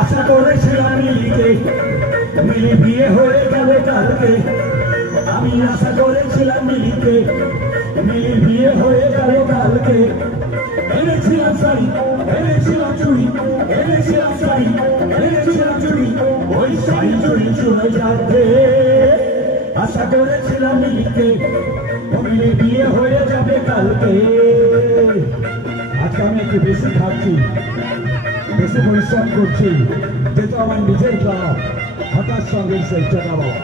আশা করেছিলাম মিলি বিয়ে হয়ে গেলে কালকে, আমি আশা করেছিলাম মিলি বিয়ে হয়ে গেলে কালকে। এনেছিলাম শাড়ি, এনেছিলাম চুড়ি, এনেছিলাম শাড়ি, এনেছিলাম চুড়ি, ওই শাড়ি চুড়ি চলে যাবে। আশা করেছিলাম মিলি বিয়ে হয়ে যাবে কালকে। আজকে আমি একটু বেশি খাচ্ছি, বেশি পরিশ্রম করছি, যেহেতু আমার নিজের গ্রাম, হঠাৎ সঙ্গে সেই টাকা বাবা।